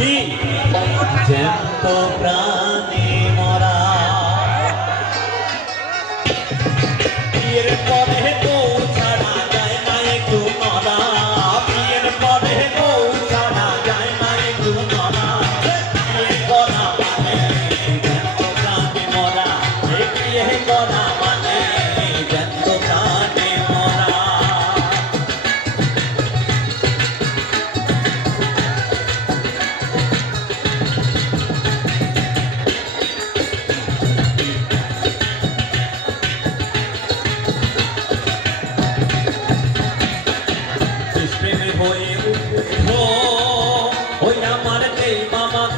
কি জ্যান্ত প্রাণে মরা বিয়ের পরে বউ ছাড়া যায় না একটু নড়া বিয়ের পরে বউ ছাড়া যায় না একটু নড়া বিয়ে করা মানে জ্যান্ত প্রাণে মরা বিয়ে করা মানে জ্যান্ত প্রাণে মরা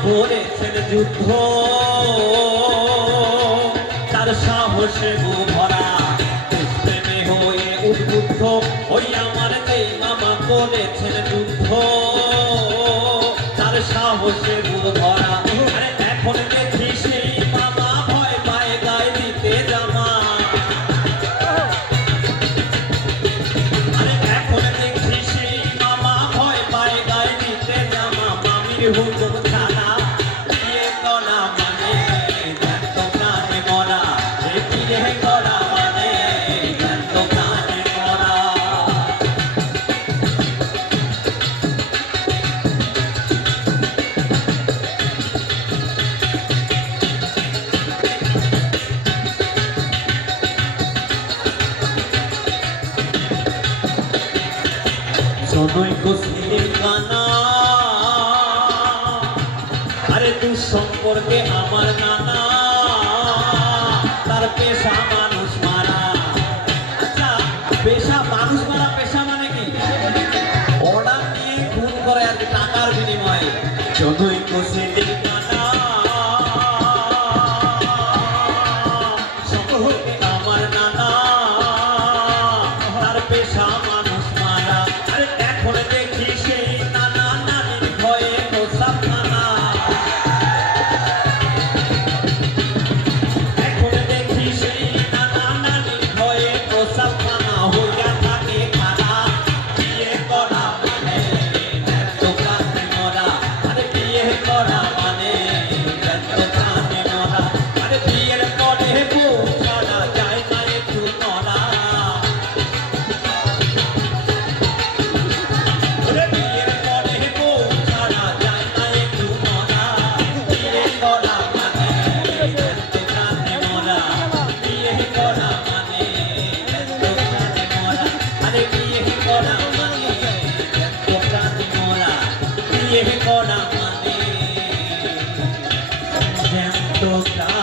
করেছেন যুদ্ধ তার সাহসে ভরা প্রেমে হয়ে উদ্বুদ্ধ ওই আমার এই মামা করেছেন যুদ্ধ তার সাহসে ভরা আরে এখন দেখি সেই মামা ভয় পায় গায়ে দিতে জামা আরে এখন দেখি সেই মামা ভয় পায় গায়ে দিতে জামা মামির হুকুম ছাড়া জনৈক ছেলের কানা আরে তুই সম্পর্কে আমার নানা তার পেশা মানুষ মারা আচ্ছা পেশা মানুষ মারা পেশা মানে কি অর্ডার নিয়ে খুন করে আর কি টাকার বিনিময়ে জনৈক ছেলের কানা সম্পর্কে আমার নানা তার পেশা মানুষ মারা আরে এখন দেখি সেই নানা নানির ভয়ে প্রসাব নানা এখন দেখি সেই নানা নানির ভয়ে প্রসাব নানা হইয়া থাকে খানা বিয়ে করা মানে জ্যান্ত প্রাণে মরা আরে বিয়ে করা মানে জ্যান্ত প্রাণে মরা আরে বিয়ের পরে বউ ছাড়া যায় না একটু নড়া বিয়ের পরে বউ ছাড়া যায় না একটু নড়া বিয়ে করা মানে জ্যান্ত প্রাণে মরা বিয়ে করা মানে জ্যান্ত প্রাণে মরা আরে বিয়ে করা মানে জ্যান্ত প্রাণে মরা বিয়ে করা মানে জ্যান্ত প্রাণে